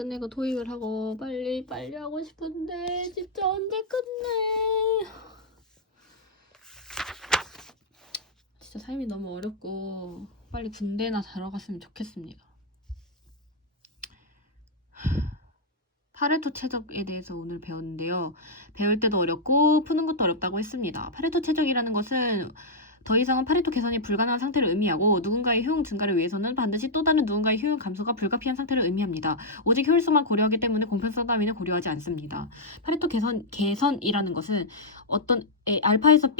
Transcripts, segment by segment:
끝내고 토익을 하고 빨리 하고 싶은데 진짜 언제 끝내. 진짜 삶이 너무 어렵고 빨리 군대나 들어갔으면 좋겠습니다. 파레토 최적에 대해서 오늘 배웠는데요. 배울 때도 어렵고 푸는 것도 어렵다고 했습니다. 파레토 최적이라는 것은 더 이상은 파레토 개선이 불가능한 상태를 의미하고 누군가의 효용 증가를 위해서는 반드시 또 다른 누군가의 효용 감소가 불가피한 상태를 의미합니다. 오직 효율성만 고려하기 때문에 공평성 따위는 고려하지 않습니다. 파레토 개선이라는 것은 어떤 알파에서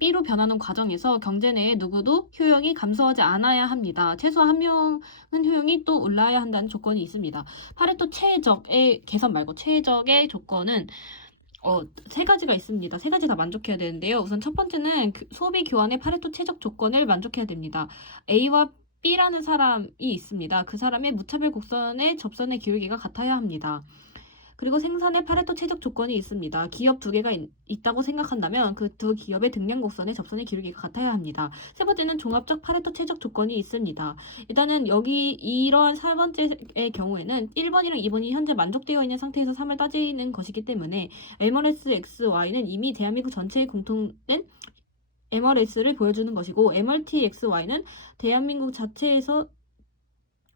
B로 변하는 과정에서 경제 내에 누구도 효용이 감소하지 않아야 합니다. 최소한 한 명은 효용이 또 올라야 한다는 조건이 있습니다. 파레토 최적의 개선 말고 최적의 조건은 세 가지가 있습니다. 세 가지 다 만족해야 되는데요. 우선 첫 번째는 소비 교환의 파레토 최적 조건을 만족해야 됩니다. A와 B라는 사람이 있습니다. 그 사람의 무차별 곡선의 접선의 기울기가 같아야 합니다. 그리고 생산의 파레토 최적 조건이 있습니다. 기업 두 개가 있다고 생각한다면 그 두 기업의 등량 곡선의 접선의 기울기가 같아야 합니다. 세 번째는 종합적 파레토 최적 조건이 있습니다. 일단은 여기 이런 세 번째의 경우에는 1번이랑 2번이 현재 만족되어 있는 상태에서 3을 따지는 것이기 때문에 MRSXY는 이미 대한민국 전체에 공통된 MRS를 보여주는 것이고 MRTXY는 대한민국 자체에서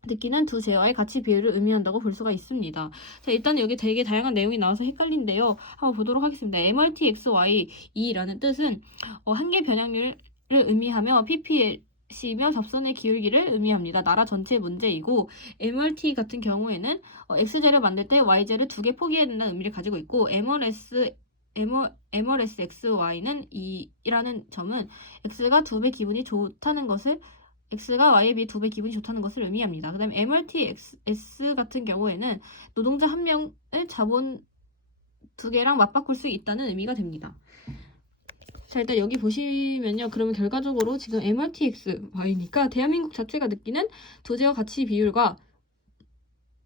느끼는 두 제어의 가치 비율을 의미한다고 볼 수가 있습니다. 자, 일단 여기 되게 다양한 내용이 나와서 헷갈린데요. 한번 보도록 하겠습니다. MRTXY라는 뜻은 한계 변형률을 의미하며 PPL이며 접선의 기울기를 의미합니다. 나라 전체 문제이고 MRT 같은 경우에는 X제를 만들 때 Y제를 두 개 포기해야 된다는 의미를 가지고 있고 MRSXY는 이라는 점은 X가 두 배 기분이 좋다는 것을 X가 Y에 비해 두 배 기분이 좋다는 것을 의미합니다. 그 다음에 MRTS 같은 경우에는 노동자 한 명을 자본 두 개랑 맞바꿀 수 있다는 의미가 됩니다. 자, 일단 여기 보시면요. 그러면 결과적으로 지금 MRTXY니까 대한민국 자체가 느끼는 두 제어 가치 비율과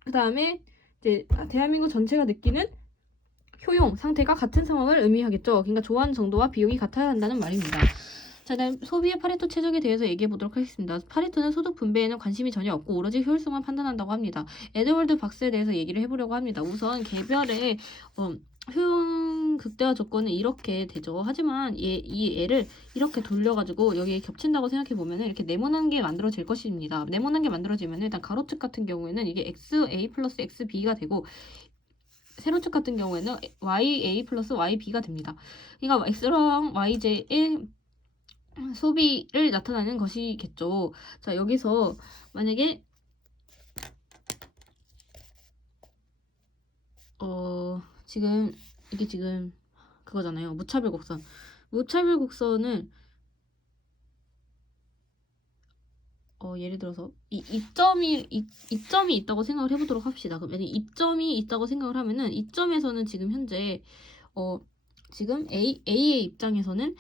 그 다음에 이제 대한민국 전체가 느끼는 효용 상태가 같은 상황을 의미하겠죠. 그러니까 좋아하는 정도와 비용이 같아야 한다는 말입니다. 자, 다음 소비의 파레토 최적에 대해서 얘기해 보도록 하겠습니다. 파레토는 소득 분배에는 관심이 전혀 없고 오로지 효율성만 판단한다고 합니다. 에드워드 박스에 대해서 얘기를 해보려고 합니다. 우선 개별의 효용 극대화 조건은 이렇게 되죠. 하지만 이 애를 이렇게 돌려가지고 여기에 겹친다고 생각해 보면 이렇게 네모난 게 만들어질 것입니다. 네모난 게 만들어지면 일단 가로축 같은 경우에는 이게 XA 플러스 XB가 되고 세로축 같은 경우에는 YA 플러스 YB가 됩니다. 그러니까 X랑 YJ의 소비를 나타내는 것이겠죠. 자, 여기서 만약에 지금 이게 지금 그거잖아요. 무차별 곡선. 무차별 곡선은 예를 들어서 이점이 있다고 생각을 해보도록 합시다. 그럼 이점이 있다고 생각을 하면은 이점에서는 지금 현재 지금 A의 입장에서는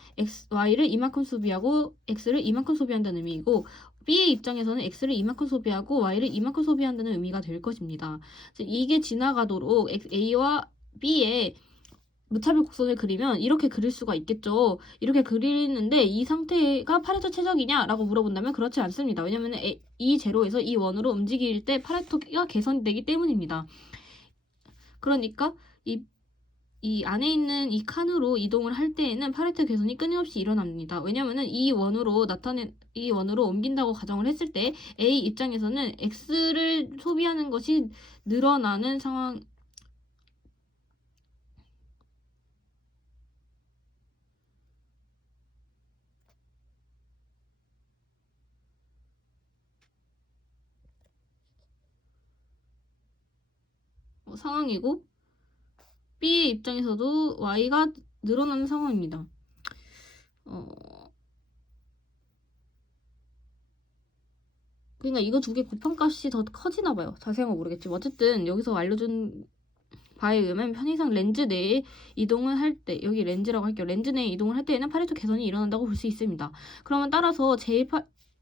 Y를 이만큼 소비하고 X를 이만큼 소비한다는 의미이고 B의 입장에서는 X를 이만큼 소비하고 Y를 이만큼 소비한다는 의미가 될 것입니다. 이게 지나가도록 A와 B의 무차별 곡선을 그리면 이렇게 그릴 수가 있겠죠. 이렇게 그리는데 이 상태가 파레토 최적이냐라고 물어본다면 그렇지 않습니다. 왜냐하면 이 제로에서 이 원으로 움직일 때 파레토가 개선되기 때문입니다. 그러니까 이 안에 있는 이 칸으로 이동을 할 때에는 파레토 개선이 끊임없이 일어납니다. 왜냐면은 이 원으로 옮긴다고 가정을 했을 때 A 입장에서는 X를 소비하는 것이 늘어나는 상황 상황이고 B의 입장에서도 Y가 늘어나는 상황입니다. 그러니까 이거 두 개 곱한 값이 더 커지나 봐요. 자세한 건 모르겠지만 어쨌든 여기서 알려준 바에 의하면 편의상 렌즈 내에 이동을 할 때 여기 렌즈라고 할게요. 렌즈 내에 이동을 할 때에는 파레토 개선이 일어난다고 볼 수 있습니다. 그러면 따라서 제일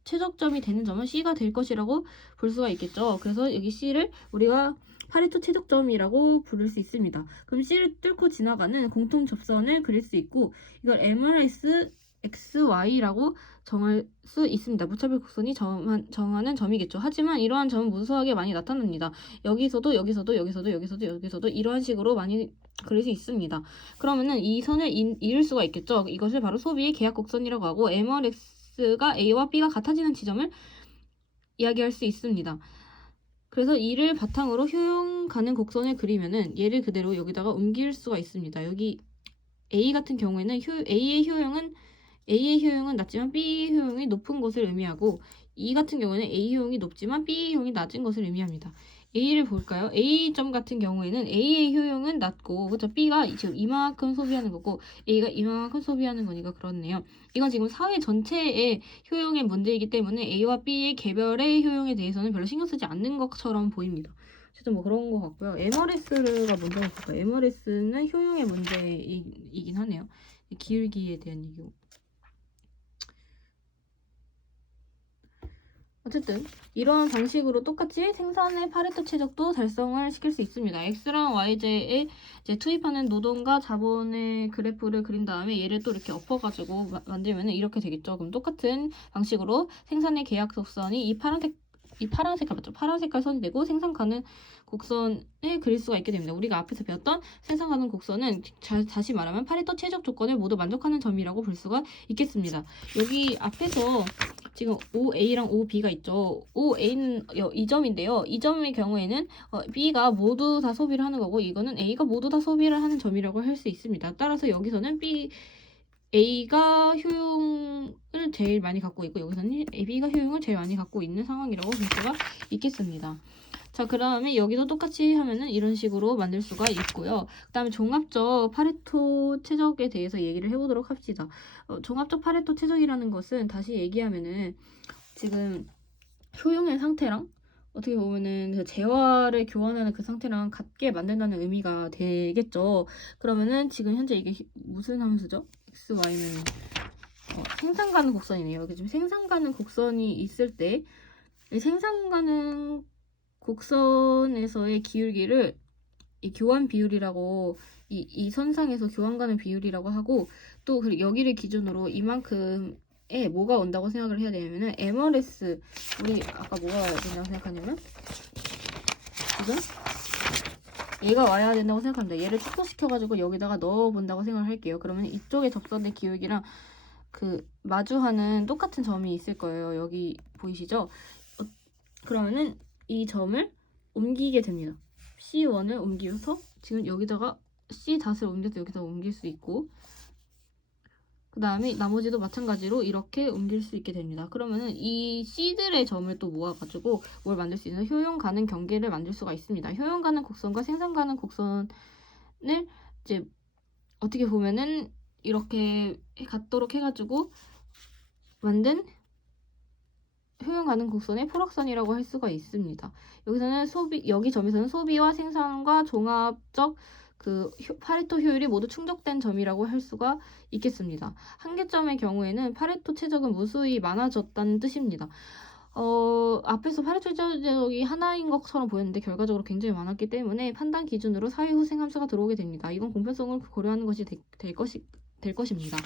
최적점이 되는 점은 C가 될 것이라고 볼 수가 있겠죠. 그래서 여기 C를 우리가 파레토 최적점이라고 부를 수 있습니다. 그럼 C를 뚫고 지나가는 공통 접선을 그릴 수 있고 이걸 MRS xy라고 정할 수 있습니다. 무차별 곡선이 정하는 점이겠죠. 하지만 이러한 점은 무수하게 많이 나타납니다. 여기서도 이러한 식으로 많이 그릴 수 있습니다. 그러면은 이 선을 이을 수가 있겠죠. 이것을 바로 소비의 계약 곡선이라고 하고 mRx가 a와 b가 같아지는 지점을 이야기할 수 있습니다. 그래서 이를 바탕으로 효용 가는 곡선을 그리면은 얘를 그대로 여기다가 옮길 수가 있습니다. 여기 A 같은 경우에는 A의 효용은 낮지만 B 효용이 높은 것을 의미하고 E 같은 경우에는 A 효용이 높지만 B 효용이 낮은 것을 의미합니다. A를 볼까요? A점 같은 경우에는 A의 효용은 낮고 그렇죠? B가 지금 이만큼 소비하는 거고 A가 이만큼 소비하는 거니까 그렇네요. 이건 지금 사회 전체의 효용의 문제이기 때문에 A와 B의 개별의 효용에 대해서는 별로 신경 쓰지 않는 것처럼 보입니다. 어쨌든 뭐 그런 것 같고요. MRS가 먼저 볼까요? MRS는 효용의 문제이긴 하네요. 기울기에 대한 얘기고. 어쨌든 이러한 방식으로 똑같이 생산의 파레토 최적도 달성을 시킬 수 있습니다. X랑 YZ에 이제 투입하는 노동과 자본의 그래프를 그린 다음에 얘를 또 이렇게 엎어가지고 만들면 이렇게 되겠죠. 그럼 똑같은 방식으로 생산의 계약 곡선이 이 파란 색깔 맞죠? 파란 색깔 선이 되고 생산 가능 곡선을 그릴 수가 있게 됩니다. 우리가 앞에서 배웠던 생산 가능 곡선은 다시 말하면 파레토 최적 조건을 모두 만족하는 점이라고 볼 수가 있겠습니다. 여기 앞에서 지금 OA랑 OB가 있죠. OA는 이 점인데요. 이 점의 경우에는 B가 모두 다 소비를 하는 거고 이거는 A가 모두 다 소비를 하는 점이라고 할 수 있습니다. 따라서 여기서는 A가 효용을 제일 많이 갖고 있고 여기서는 B가 효용을 제일 많이 갖고 있는 상황이라고 볼 수가 있겠습니다. 자, 그 다음에 여기도 똑같이 하면은 이런 식으로 만들 수가 있고요. 그 다음에 종합적 파레토 최적에 대해서 얘기를 해보도록 합시다. 종합적 파레토 최적이라는 것은 다시 얘기하면은 지금 효용의 상태랑 어떻게 보면은 그 재화를 교환하는 그 상태랑 같게 만든다는 의미가 되겠죠. 그러면은 지금 현재 이게 무슨 함수죠? xy는 생산 가능 곡선이네요. 여기 지금 생산 가능 곡선이 있을 때 이 생산 가능 곡선에서의 기울기를 이 교환 비율이라고 이 선상에서 교환 가능 비율이라고 하고 또 여기를 기준으로 이만큼의 뭐가 온다고 생각을 해야 되냐면은 MRS 우리 아까 뭐가 된다고 생각하냐면 지금 얘가 와야 된다고 생각합니다. 얘를 축소시켜가지고 여기다가 넣어본다고 생각을 할게요. 그러면 이쪽에 접선된 기울기랑 그 마주하는 똑같은 점이 있을 거예요. 여기 보이시죠? 그러면은 이 점을 옮기게 됩니다. C1을 옮겨서 지금 여기다가 C.을 옮겨서 여기다 옮길 수 있고 그 다음에 나머지도 마찬가지로 이렇게 옮길 수 있게 됩니다. 그러면은 이 C들의 점을 또 모아가지고 뭘 만들 수 있는 효용 가능 경계를 만들 수가 있습니다. 효용 가능 곡선과 생산 가능 곡선을 이제 어떻게 보면은 이렇게 갖도록 해가지고 만든 효용 가능 곡선의 포락선이라고 할 수가 있습니다. 여기서는 여기 점에서는 소비와 생산과 종합적 그 파레토 효율이 모두 충족된 점이라고 할 수가 있겠습니다. 한계점의 경우에는 파레토 최적은 무수히 많아졌다는 뜻입니다. 앞에서 파레토 최적이 하나인 것처럼 보였는데 결과적으로 굉장히 많았기 때문에 판단 기준으로 사회후생 함수가 들어오게 됩니다. 이건 공평성을 고려하는 것이 될 것입니다.